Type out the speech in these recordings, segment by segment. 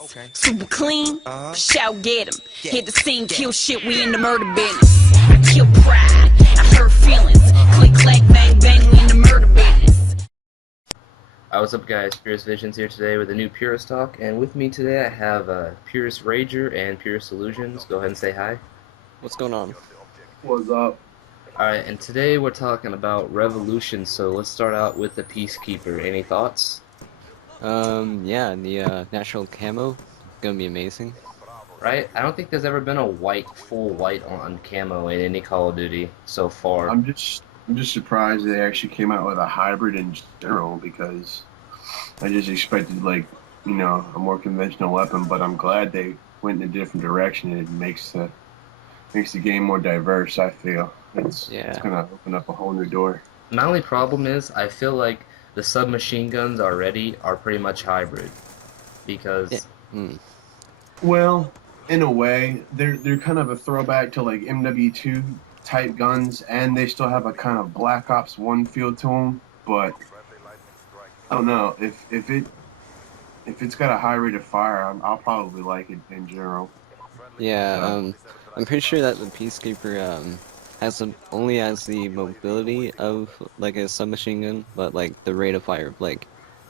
Okay. Super clean, shout get 'em. Yeah. Hit the scene, kill shit, we in the murder business. Kill pride, I hurt feelings. Click, clack, bang, bang, we in the murder business. What's up, guys? Purist Visions here today with a new Purist Talk, and with me today I have Purist Rager and Purist Illusions. Go ahead and say hi. What's going on? What's up? Alright, and today we're talking about Revolution, so let's start out with the Peacekeeper. Any thoughts? Yeah, the natural camo, gonna be amazing. Right? I don't think there's ever been a full white on camo in any Call of Duty so far. I'm just surprised they actually came out with a hybrid in general, because I just expected, like, a more conventional weapon, but I'm glad they went in a different direction. It makes the game more diverse. I feel it's gonna open up a whole new door. My only problem is I feel like the submachine guns already are pretty much hybrid because Well, in a way, they're kind of a throwback to like MW2 type guns, and they still have a kind of Black Ops 1 feel to them. But I don't know if it's got a high rate of fire, I'll probably like it in general. Yeah, I'm pretty sure that the Peacekeeper only has the mobility of like a submachine gun, but like the rate of fire of like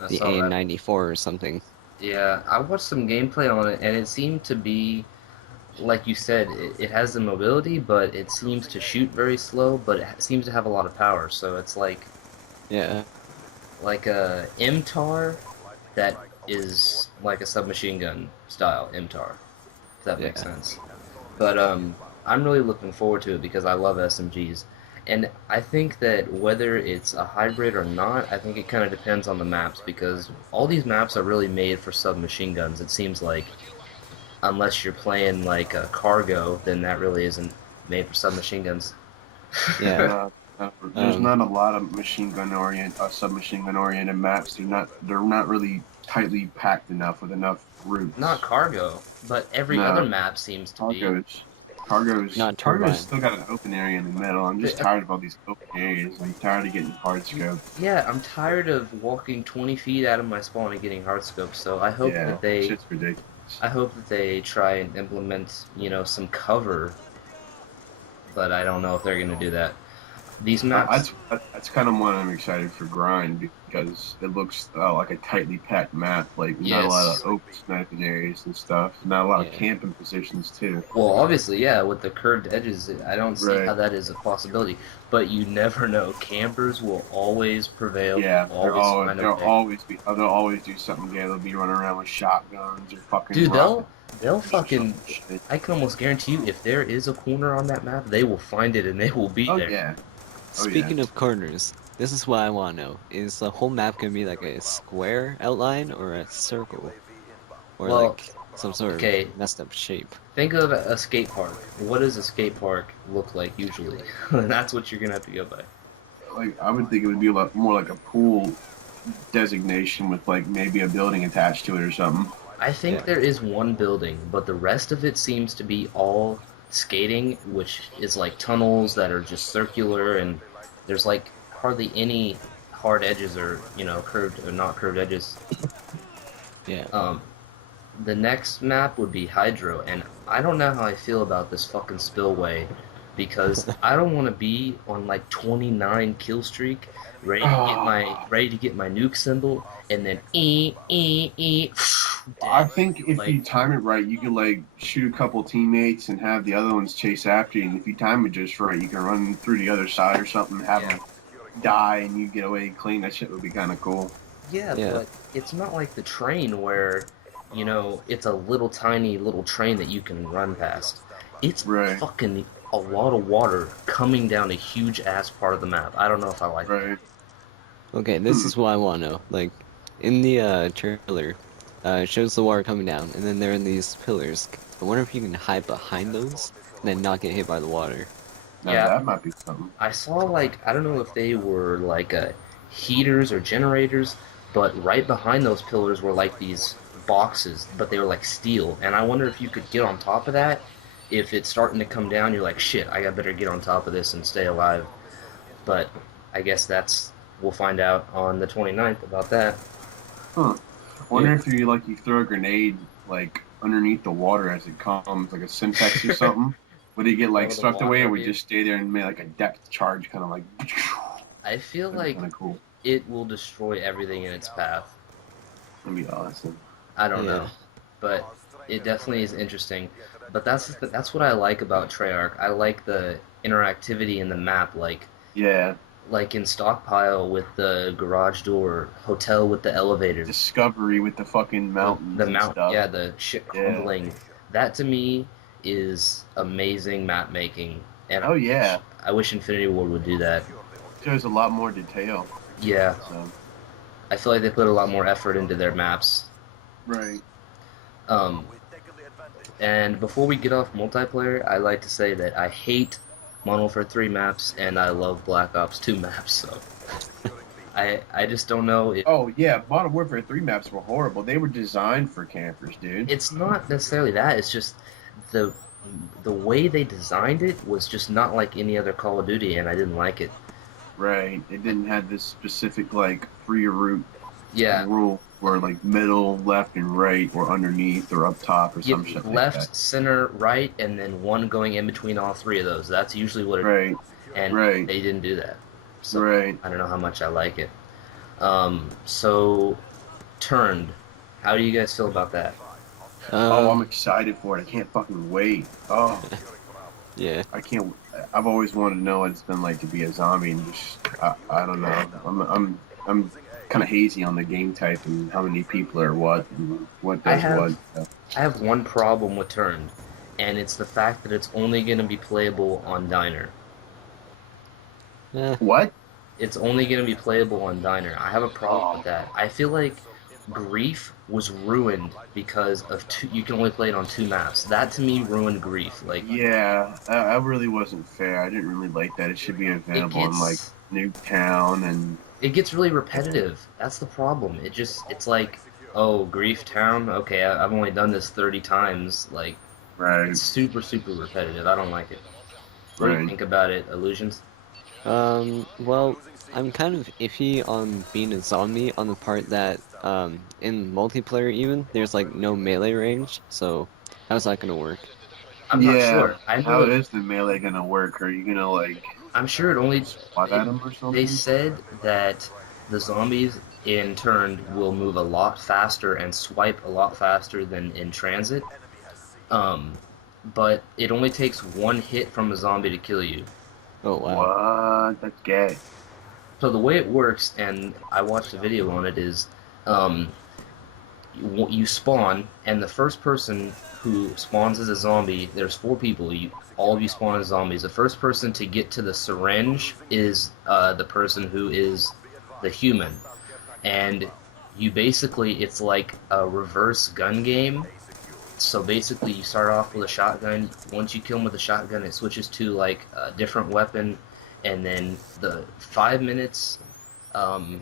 the A94 or something. Yeah, I watched some gameplay on it, and it seemed to be, like you said, it has the mobility, but it seems to shoot very slow, but it seems to have a lot of power, so it's like a MTAR that is like a submachine gun style MTAR, if that makes sense. But I'm really looking forward to it because I love SMGs. And I think that whether it's a hybrid or not, I think it kind of depends on the maps, because all these maps are really made for submachine guns. It seems like, unless you're playing like a cargo, then that really isn't made for submachine guns. Yeah. There's not a lot of submachine gun oriented maps. They're not really tightly packed enough with enough routes. Not cargo, but every other map seems to be. Cargo's turbine. still got an open area in the middle. I'm just tired of all these open areas. I'm tired of getting hard scoped. Yeah, I'm tired of walking 20 feet out of my spawn and getting hard scoped. So I hope that they. Shit's ridiculous. I hope that they try and implement, some cover, but I don't know if they're going to do that. These maps. That's kind of what I'm excited for grind, because it looks like a tightly packed map. Like not a lot of open sniping areas and stuff. Not a lot of camping positions too. Well, obviously, yeah, with the curved edges, I don't see how that is a possibility. But you never know. Campers will always prevail. Yeah, they'll always do something. Yeah, they'll be running around with shotguns or fucking. Dude, they'll fucking. I can almost guarantee you, if there is a corner on that map, they will find it and they will be there. Yeah. Speaking of corners, this is what I want to know. Is the whole map going to be like a square outline or a circle? Or like some sort of messed up shape? Think of a skate park. What does a skate park look like usually? That's what you're going to have to go by. Like, I would think it would be a lot more like a pool designation with like maybe a building attached to it or something. I think there is one building, but the rest of it seems to be all skating, which is like tunnels that are just circular, and there's like hardly any hard edges or curved or not curved edges. The next map would be Hydro, and I don't know how I feel about this fucking spillway, because I don't want to be on like 29 kill streak, ready to get my nuke symbol, and then I think if you time it right, you can like shoot a couple teammates and have the other ones chase after you. And if you time it just right, you can run through the other side or something, have them die, and you get away clean. That shit would be kind of cool. Yeah, but it's not like the train where, it's a tiny little train that you can run past. It's fucking a lot of water coming down a huge ass part of the map. I don't know if I like it. Okay, this is what I want to know. Like, in the trailer, it shows the water coming down, and then there are these pillars. I wonder if you can hide behind those, and then not get hit by the water. Yeah, that might be something. I saw, I don't know if they were, heaters or generators, but right behind those pillars were, these boxes, but they were, steel. And I wonder if you could get on top of that. If it's starting to come down, you're like, shit, I better get on top of this and stay alive. But I guess we'll find out on the 29th about that. Huh. Wonder if you throw a grenade like underneath the water as it comes, like a Syntex or something. Would it get like Throw the swept away, water, or would dude. just stay there and make like a depth charge, kind of like? I feel That'd be like kind of cool. it will destroy everything in its path. That'd be awesome. I don't Yeah. know, but it definitely is interesting. But that's what I like about Treyarch. I like the interactivity in the map, Yeah, like in Stockpile with the garage door, Hotel with the elevator, discovery with the fucking the mountains and mount, stuff. yeah, the shit Yeah. crumbling. That to me is amazing map making, and Oh yeah, I wish Infinity Ward would do that. shows a lot more detail. Yeah, So I feel like they put a lot more effort into their maps. right. Um, and before we get off multiplayer, I like to say that I hate Modern Warfare 3 maps and I love Black Ops 2 maps. So I just don't know if Oh yeah, Modern Warfare 3 maps were horrible. They were designed for campers, dude. it's not necessarily that. It's just the the way they designed it was just not like any other Call of Duty, and I didn't like it. Right. It didn't have this specific like free route Yeah, rule where like middle, left, and right, or underneath, or up top, or you some shit like left, that. center, right, and then one going in between all three of those. That's usually what it is, Right. and Right. they didn't do that. So Right. I don't know how much I like it. So Turned, how do you guys feel about that? Oh, I'm Um, excited for it. I can't fucking wait. Oh, yeah. I can't. I've always wanted to know what it's been like to be a zombie, and just I don't know. I'm kind of hazy on the game type and how many people are what and what I does what. have I have one problem with Turned, and it's the fact that it's only going to be playable on Diner. Eh, What? It's only going to be playable on Diner. I have a problem Oh, with that. I feel like Grief was ruined because of two. You can only play it on two maps. That to me ruined Grief. Like yeah. That really wasn't fair. I didn't really like that. It should be it available in like gets Nuketown and it gets really repetitive. That's the problem. It's like, oh, Grief Town. Okay, I've only done this 30 times. Like right, it's super super repetitive. I don't like it. What do you right. think about it, Illusions? well, I'm kind of iffy on being a zombie on the part that, in multiplayer even, there's like no melee range, so how's that gonna work? I'm not Yeah. sure. I know How it. is the melee gonna work? Are you gonna like I'm sure it only. swat It, at them or they something? said that the zombies in Turned will move a lot faster and swipe a lot faster than in Transit. Um, but it only takes one hit from a zombie to kill you. Oh wow. What? That's gay. So the way it works, and I watched a video on it, is um, you spawn, and the first person who spawns as a zombie, there's four people. All of you spawn as zombies. The first person to get to the syringe is the person who is the human, and you basically it's like a reverse gun game. So basically, you start off with a shotgun. Once you kill them with a shotgun, it switches to like a different weapon, and then the 5 minutes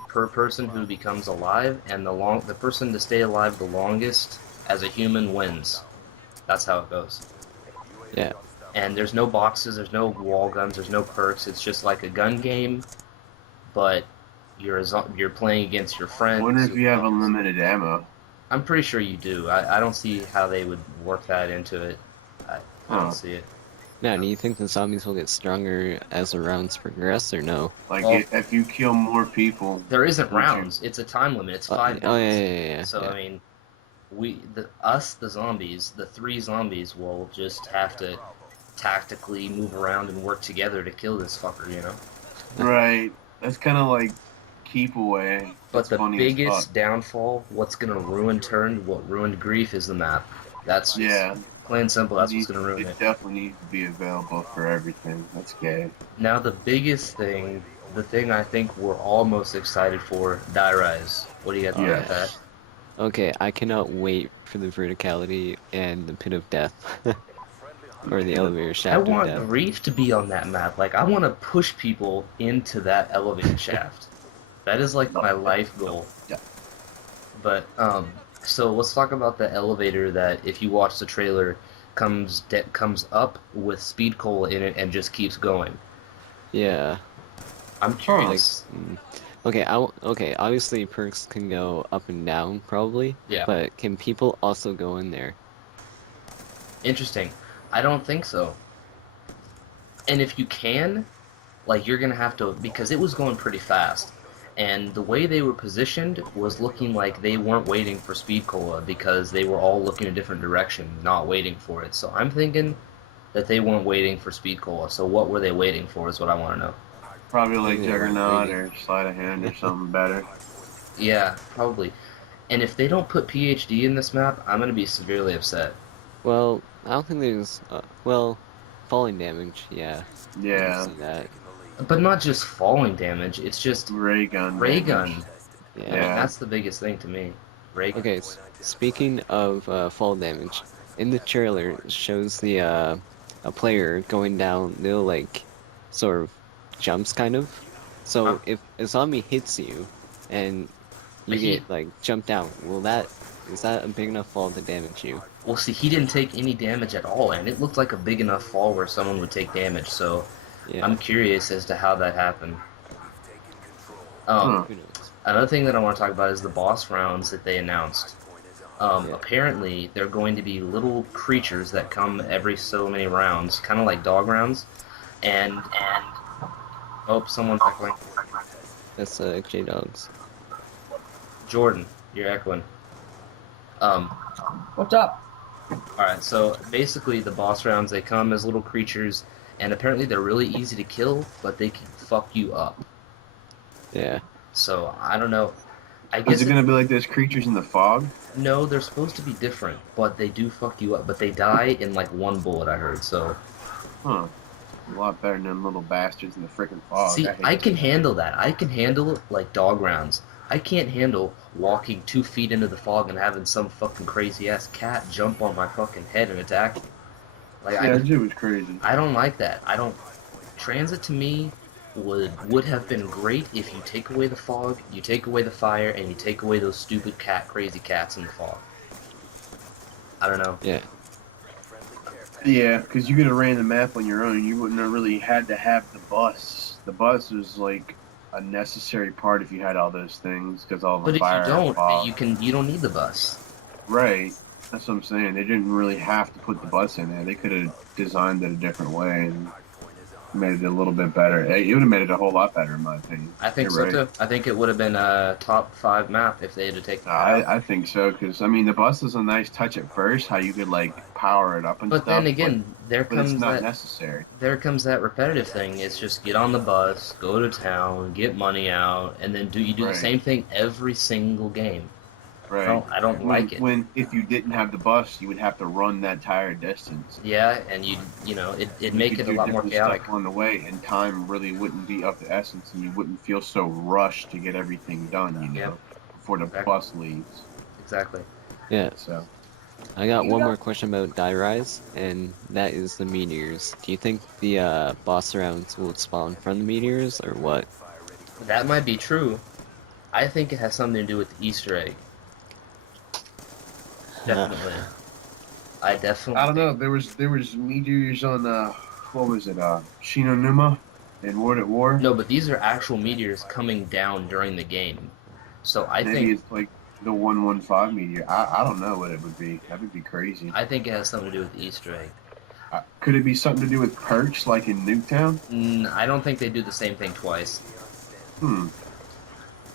per person who becomes alive, and the person to stay alive the longest as a human wins. That's how it goes. Yeah. And there's no boxes, there's no wall guns, there's no perks. It's just like a gun game, but you're playing against your I friends. wonder if you have unlimited ammo. I'm pretty sure you do. I don't see how they would work that into it. I don't Huh. see it. Now, do you think the zombies will get stronger as the rounds progress, or no? Like Well- if you kill more people, There isn't Would you- rounds. It's a time limit. It's 5 Oh yeah, minutes. yeah, yeah. So yeah. I mean, the zombies, the three zombies, will just have to tactically move around and work together to kill this fucker, you know. right? That's kind of like keep away. But That's the funny as biggest fuck. downfall, what's gonna ruin Turn, what ruined Grief, is the map. That's just, Yeah, plain and simple. That's what's gonna ruin it it. definitely needs to be available for everything. That's gay. Now the biggest thing, the thing I think we're all most excited for, Die Rise. What do you got to think about Yes. that? Okay, I cannot wait for the verticality and the pit of death. Or the elevator I shaft of want death. Grief to be on that map. Like, I want to push people into that elevator shaft. That is like my life goal. Yeah. But so let's talk about the elevator that, if you watch the trailer, comes up with speed cola in it and just keeps going. Yeah. I'm curious. Mm. Okay, okay, obviously perks can go up and down, probably. Yeah. But can people also go in there? Interesting. I don't think so. And if you can, like you're gonna have to because it was going pretty fast. And the way they were positioned was looking like they weren't waiting for Speed Cola because they were all looking a different direction, not waiting for it. So I'm thinking that they weren't waiting for Speed Cola. So what were they waiting for is what I want to know. Probably like Yeah, Juggernaut maybe. or Sleight of Hand or something better. Yeah, probably. And if they don't put PhD in this map, I'm gonna be severely upset. Well, I don't think there's, well, falling damage, yeah. I can Yeah, see that. But not just falling damage, it's just ray gun ray damage. gun. I Yeah. mean, Yeah. that's the biggest thing to me. Ray gun. Okay, speaking of fall damage, in the trailer it shows the a player going down little like sort of jumps kind of. Huh? So if a zombie hits you and But you he, get like jumped down, will that is that a big enough fall to damage you? well, see, he didn't take any damage at all, and it looked like a big enough fall where someone would take damage. So Yeah, I'm curious as to how that happened. Huh. who knows? Another thing that I want to talk about is the boss rounds that they announced. Yeah. Apparently, they're going to be little creatures that come every so many rounds, kind of like dog rounds. And oh, someone's echoing. That's J Dogs. Jordan, you're echoing. Um, What's up? all right. So basically, the boss rounds they come as little creatures, and apparently they're really easy to kill, but they can fuck you up. Yeah. So I don't know. I Is guess it gonna be like those creatures in the fog? no, they're supposed to be different, but they do fuck you up. But they die in like one bullet, I heard. So Huh. A lot better than them little bastards in the freaking fog. see, I hate I can those. handle that. I can handle like dog rounds. I can't handle walking 2 feet into the fog and having some fucking crazy ass cat jump on my fucking head and attack me. Like Yeah, that dude was crazy. I don't like that. I don't. Transit to me would have been great if you take away the fog, you take away the fire, and you take away those stupid crazy cats in the fog. I don't know. Yeah. Yeah, because you could have ran the map on your own. You wouldn't have really had to have the bus. The bus was like a necessary part if you had all those things, because all the But if fire you and don't, fog. you don't need the bus. Right. That's what I'm saying. They didn't really have to put the bus in there. They could have designed it a different way and made it a little bit better. It would have made it a whole lot better, in my opinion. I think You're so right. too. I think it would have been a top 5 map if they had to take that out. I think so, because I mean the bus is a nice touch at first, how you could like power it up and But stuff. then again, there but it's comes not that necessary. repetitive thing. It's just get on the bus, go to town, get money out, and then you do Right. the same thing every single game. Right. I don't like it. When if you didn't have the bus, you would have to run that entire distance. Yeah, and you know, it'd You make could it a do lot more different chaotic. stuff on the way, and time really wouldn't be of the essence, and you wouldn't feel so rushed to get everything done. You know, Yep. before the Exactly. bus leaves. Exactly. Yeah. So I got one more question about Die Rise, and that is the meteors. Do you think the boss rounds will spawn from the meteors, or what? That might be true. I think it has something to do with the Easter egg. Definitely. I definitely. I don't know. There was meteors on what was it? Shinonuma in World at War. No, but these are actual meteors coming down during the game. So I Maybe think it's like the 115 meteor. I don't know what it would be. That would be crazy. it has something to do with the Easter egg. Could it be something to do with perks, like in Nuketown? I don't think they do the same thing twice. Hmm.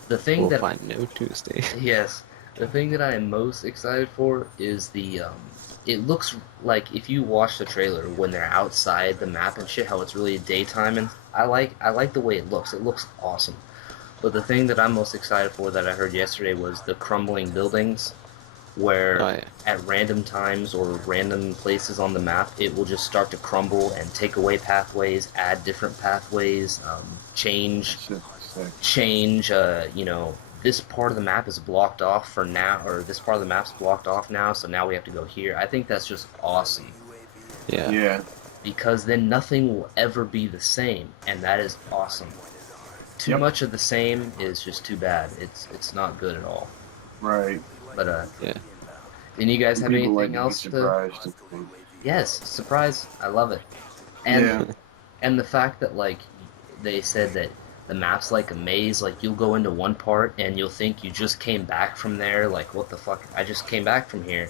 The thing We'll that find no Tuesday. yes, the thing that I am most excited for is the it looks like if you watch the trailer when they're outside the map and shit, how it's really daytime, and I like the way it looks. It looks awesome. But the thing that I'm most excited for that I heard yesterday was the crumbling buildings, where Oh, yeah. at random times or random places on the map, it will just start to crumble and take away pathways, add different pathways, change That's just sick. you know, this part of the map is blocked off for now, or this part of the map's blocked off now, so now we have to go here. I think that's just awesome, Yeah. Yeah. because then nothing will ever be the same, and that is awesome. Too Yep. much of the same is just too bad. It's not good at all. Right. But Yeah. and you guys have People like anything to be else to? surprised. Yes, surprise! I love it, and Yeah. and the fact that like they said that the map's like a maze. Like you'll go into one part and you'll think you just came back from there. Like what the fuck? I just came back from here.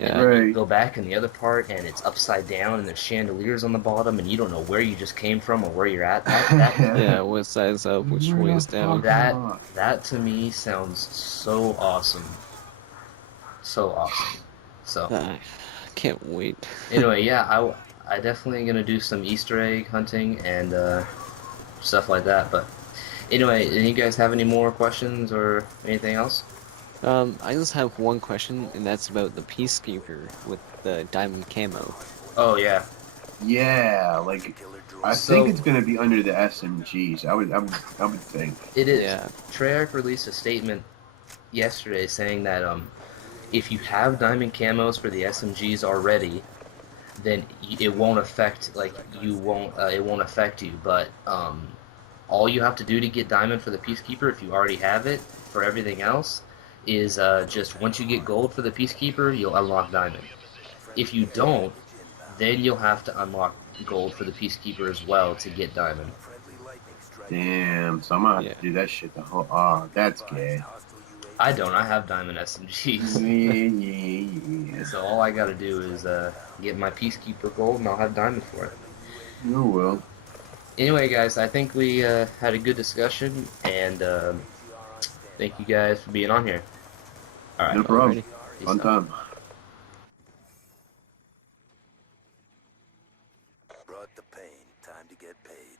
And Yeah. then you Right. go back in the other part and it's upside down and there's chandeliers on the bottom and you don't know where you just came from or where you're at. Yeah, what side's up, which Where way the is down. fuck am I? That to me sounds so awesome. So awesome. So I can't wait. anyway, yeah, I definitely gonna do some Easter egg hunting and stuff like that. But anyway, do you guys have any more questions or anything else? I just have one question, and that's about the Peacekeeper with the diamond camo. Oh yeah. Yeah, like I So- think it's gonna be under the SMGs. I would think. It is. Yeah. Treyarch released a statement yesterday saying that if you have diamond camos for the SMGs already, then it won't affect it won't affect you. But all you have to do to get diamond for the Peacekeeper, if you already have it for everything else, is just once you get gold for the Peacekeeper, you'll unlock diamond. If you don't, then you'll have to unlock gold for the Peacekeeper as well to get diamond. Damn, so I'm gonna have Yeah. to do that shit the whole. Oh, that's gay. I don't. I have diamond SMGs. Yeah. So all I gotta do is get my Peacekeeper gold and I'll have diamond for it. Oh well. Anyway, guys, I think we had a good discussion, and thank you guys for being on here. All right. No problem. Alrighty. Peace Fun out. time. Brought the pain, time to get paid.